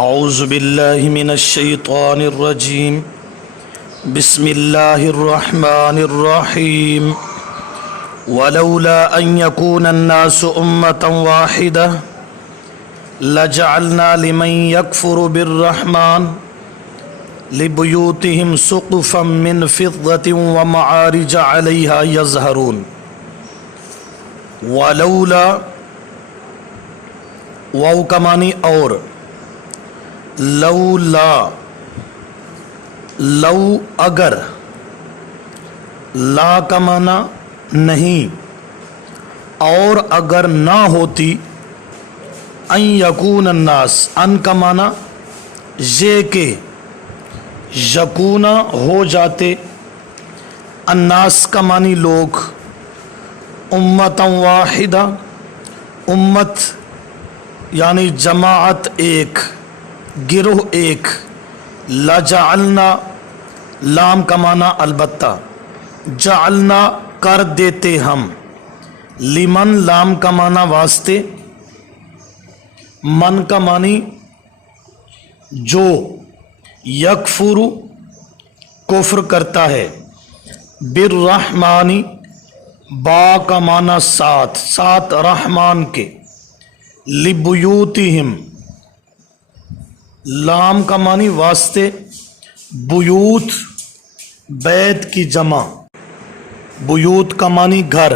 اعوذ باللہ من الشیطان الرجیم بسم اللہ الرحمن الرحیم ولولا ان يكون الناس امة واحدة لجعلنا لمن يكفر بالرحمن لبيوتهم سقفا من فضة ومعارج عليها يظهرون ولولا واو کا معنی اور، لولا لو اگر، لا کا معنی نہیں، اور اگر نہ ہوتی، ان یکون الناس، ان کا معنی یہ کہ یکون ہو جاتے، الناس کا معنی لوگ، امت واحدہ امت یعنی جماعت ایک، گروہ ایک، لجعلنا لام کا معنی البتہ، جعلنا کر دیتے ہم، لمن لام کا معنی واسطے، من کا معنی جو، یکفر کفر کرتا ہے، بالرحمانی با کا معنی ساتھ، ساتھ رحمان کے، لبیوتہم لام کا معنی واسطے، بیوت بیت کی جمع، بیوت کا معنی گھر،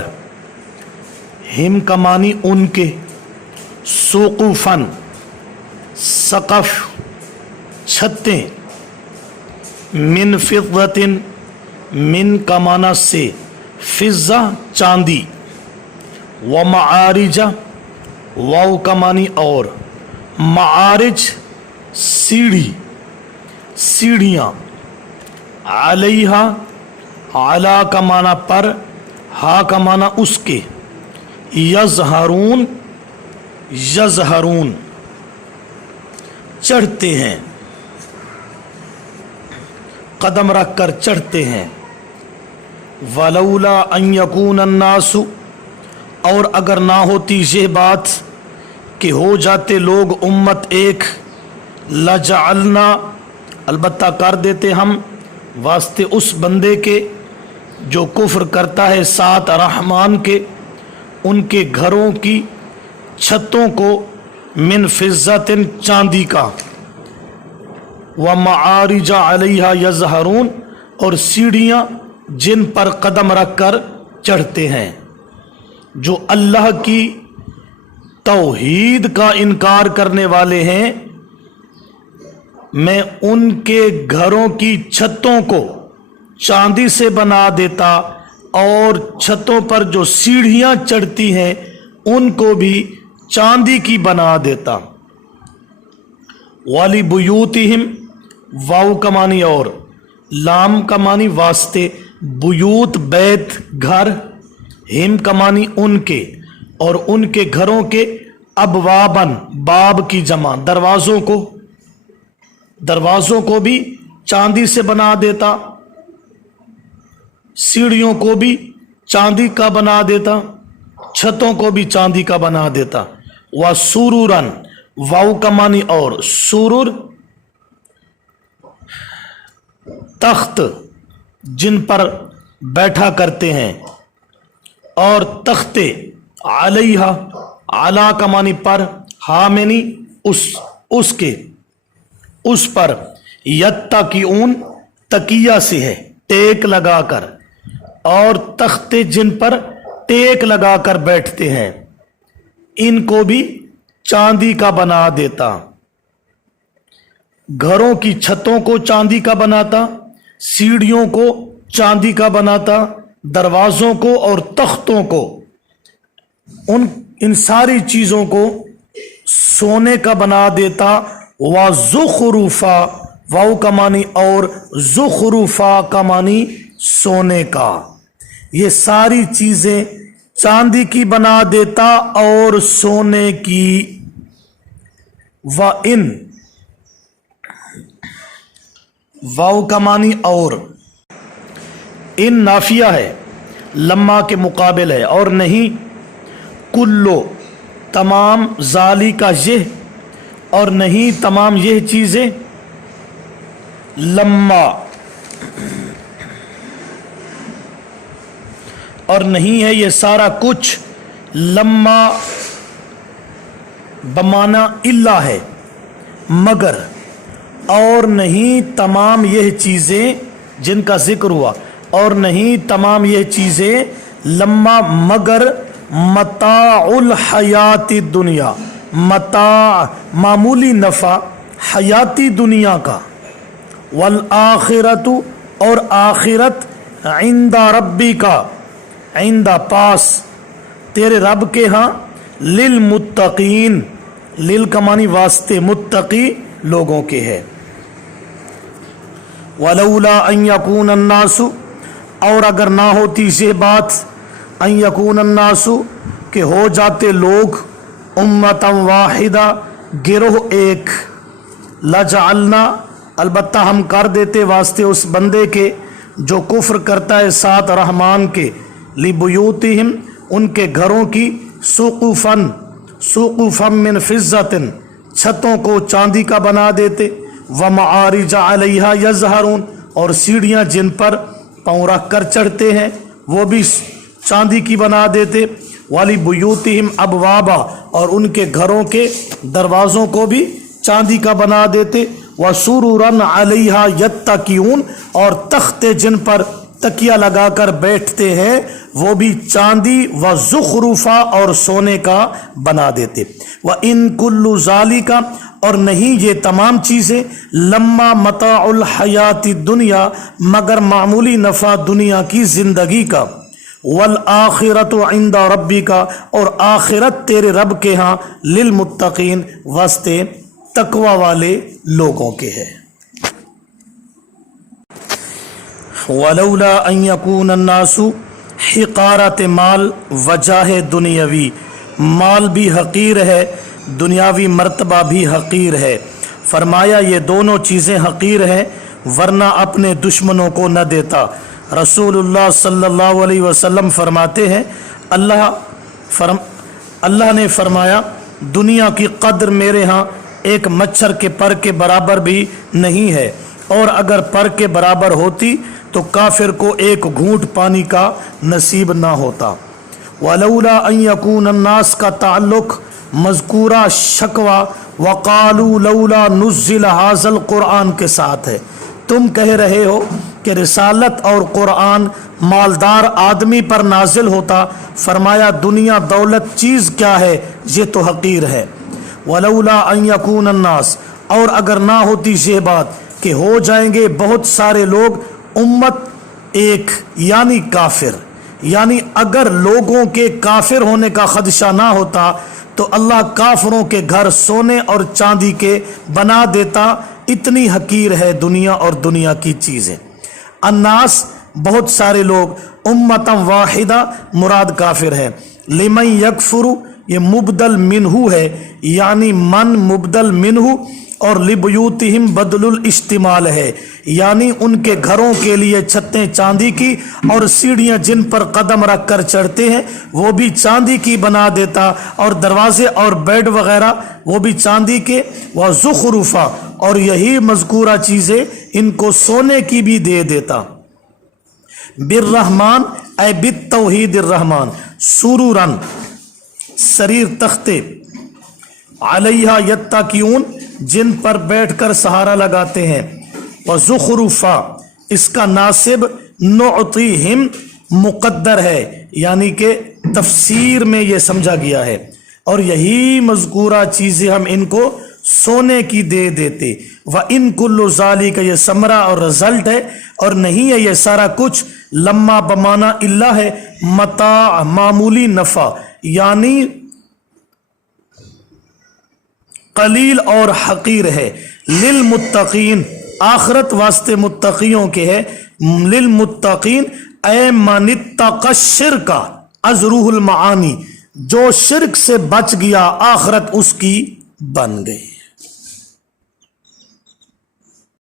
ہم کا معنی ان کے، سقفاً سقف چھتیں، من فضة من کا معنی سے، فضہ چاندی، ومعارج واو کا معنی اور، معارج سیڑھی سیڑھیاں، علیہا علا کا معنی پر، ہا کا معنی اس کے، یظہرون یظہرون چڑھتے ہیں، قدم رکھ کر چڑھتے ہیں، ولولا ان یکون الناس اور اگر نہ ہوتی یہ بات کہ ہو جاتے لوگ امت ایک، لجعلنا البتہ کر دیتے ہم واسطے اس بندے کے جو کفر کرتا ہے ساتھ رحمان کے، ان کے گھروں کی چھتوں کو، من فضة چاندی کا، ومعارج علیہا یظہرون اور سیڑھیاں جن پر قدم رکھ کر چڑھتے ہیں۔ جو اللہ کی توحید کا انکار کرنے والے ہیں، میں ان کے گھروں کی چھتوں کو چاندی سے بنا دیتا، اور چھتوں پر جو سیڑھیاں چڑھتی ہیں ان کو بھی چاندی کی بنا دیتا۔ وَلِبُيُوتِهِمْ واو کا معنی اور، لام کا معنی واسطے، بیوت بیت گھر، ہم کا معنی ان کے، اور ان کے گھروں کے، ابواباً باب کی جمع دروازوں کو بھی چاندی سے بنا دیتا، سیڑھیوں کو بھی چاندی کا بنا دیتا، چھتوں کو بھی چاندی کا بنا دیتا۔ وَسُرُرًا واو کا معنی اور، سرر تخت جن پر بیٹھا کرتے ہیں، اور تختے، علیہا علا کا معنی پر، حامنی اس کے، اس پر، یتقیون تکیہ سے ہے ٹیک لگا کر، اور تختے جن پر ٹیک لگا کر بیٹھتے ہیں ان کو بھی چاندی کا بنا دیتا، گھروں کی چھتوں کو چاندی کا بناتا، سیڑھیوں کو چاندی کا بناتا، دروازوں کو اور تختوں کو، ان ساری چیزوں کو سونے کا بنا دیتا۔ وَزُخْرُفًا واو کا معنی اور، زخرفا کا معنی سونے کا، یہ ساری چیزیں چاندی کی بنا دیتا اور سونے کی۔ وَإِن واو کا معنی اور، ان نافیہ ہے، لما کے مقابل ہے، اور نہیں، کلو تمام، ذالی کا یہ، اور نہیں تمام یہ چیزیں لما، اور نہیں ہے یہ سارا کچھ لما بمانا الا ہے مگر، اور نہیں تمام یہ چیزیں جن کا ذکر ہوا، اور نہیں تمام یہ چیزیں لما مگر متاع الحیات دنیا، متاع معمولی نفع حیاتی دنیا کا، والآخرت اور آخرت عند ربی کا، عند پاس تیرے رب کے ہاں، للمتقین، لل کا معنی واسطے، متقی لوگوں کے ہے۔ ولولا ان یکون الناس، اور اگر نہ ہوتی یہ بات، ان یکون الناس کہ ہو جاتے لوگ، امتا واحدہ گروہ ایک، لجعلنا البتہ ہم کر دیتے واسطے اس بندے کے جو کفر کرتا ہے ساتھ رحمان کے، لبیوتہم ان کے گھروں کی، سقفاً سقفاً من فضۃ چھتوں کو چاندی کا بنا دیتے، ومعارج علیہا یظہرون اور سیڑھیاں جن پر پاؤں رکھ کر چڑھتے ہیں وہ بھی چاندی کی بنا دیتے، وَلِبُيُوتِهِمْ ابوابا اور ان کے گھروں کے دروازوں کو بھی چاندی کا بنا دیتے، وَسُرُرًا عَلَيْهَا يَتَّكِئُونَ اور تختے جن پر تکیہ لگا کر بیٹھتے ہیں وہ بھی چاندی و زخرفا اور سونے کا بنا دیتے، وَإِن كُلُّ ذَلِكَ اور نہیں یہ تمام چیزیں لما متاع الحیات الدنیا مگر معمولی نفع دنیا کی زندگی کا، والآخرت عند ربک اور آخرت تیرے رب کے ہاں، للمتقین واسطے تقوی والے لوگوں کے ہے۔ ولولا ان یکون الناس حقارت مال وجاہ دنیاوی، مال بھی حقیر ہے، دنیاوی مرتبہ بھی حقیر ہے، فرمایا یہ دونوں چیزیں حقیر ہیں ورنہ اپنے دشمنوں کو نہ دیتا۔ رسول اللہ صلی اللہ علیہ وسلم فرماتے ہیں اللہ نے فرمایا دنیا کی قدر میرے ہاں ایک مچھر کے پر کے برابر بھی نہیں ہے، اور اگر پر کے برابر ہوتی تو کافر کو ایک گھونٹ پانی کا نصیب نہ ہوتا۔ ولولا ان یکون الناس کا تعلق مذکورہ شکوہ وقالوا لولا نزل ھذا القرآن کے ساتھ ہے۔ تم کہہ رہے ہو کہ رسالت اور قرآن مالدار آدمی پر نازل ہوتا، فرمایا دنیا دولت چیز کیا ہے، یہ تو حقیر ہے۔ ولولا ان یکون الناس اور اگر نہ ہوتی یہ بات کہ ہو جائیں گے بہت سارے لوگ، امت ایک یعنی کافر، یعنی اگر لوگوں کے کافر ہونے کا خدشہ نہ ہوتا تو اللہ کافروں کے گھر سونے اور چاندی کے بنا دیتا، اتنی حقیر ہے دنیا اور دنیا کی چیزیں۔ الناس بہت سارے لوگ، امتا واحدہ مراد کافر ہے، لمن یکفر یہ مبدل منہ ہے یعنی من مبدل منہ، اور لبیوتہم بدل الاشتمال ہے یعنی ان کے گھروں کے لیے چھتیں چاندی کی اور سیڑھیاں جن پر قدم رکھ کر چڑھتے ہیں وہ بھی چاندی کی بنا دیتا، اور دروازے اور بیڈ وغیرہ وہ بھی چاندی کے، وزخرفا اور یہی مذکورہ چیزیں ان کو سونے کی بھی دے دیتا۔ بالرحمن اے بالتوحید الرحمن، سرورن سریر تختے، علیہا یتکئون جن پر بیٹھ کر سہارا لگاتے ہیں، وزخرفا اس کا ناصب نعطیہم مقدر ہے یعنی کہ تفسیر میں یہ سمجھا گیا ہے، اور یہی مذکورہ چیزیں ہم ان کو سونے کی دے دیتے۔ وَإِن كُلُّ ذَلِكَ یہ ثمرہ اور رزلٹ ہے، اور نہیں ہے یہ سارا کچھ لما بمانا اللہ ہے، متاع معمولی نفع یعنی قلیل اور حقیر ہے، للمتقین آخرت واسطے متقیوں کے ہے، للمتقین اے من اتقى الشرک از روح المعانی جو شرک سے بچ گیا آخرت اس کی بن گئی۔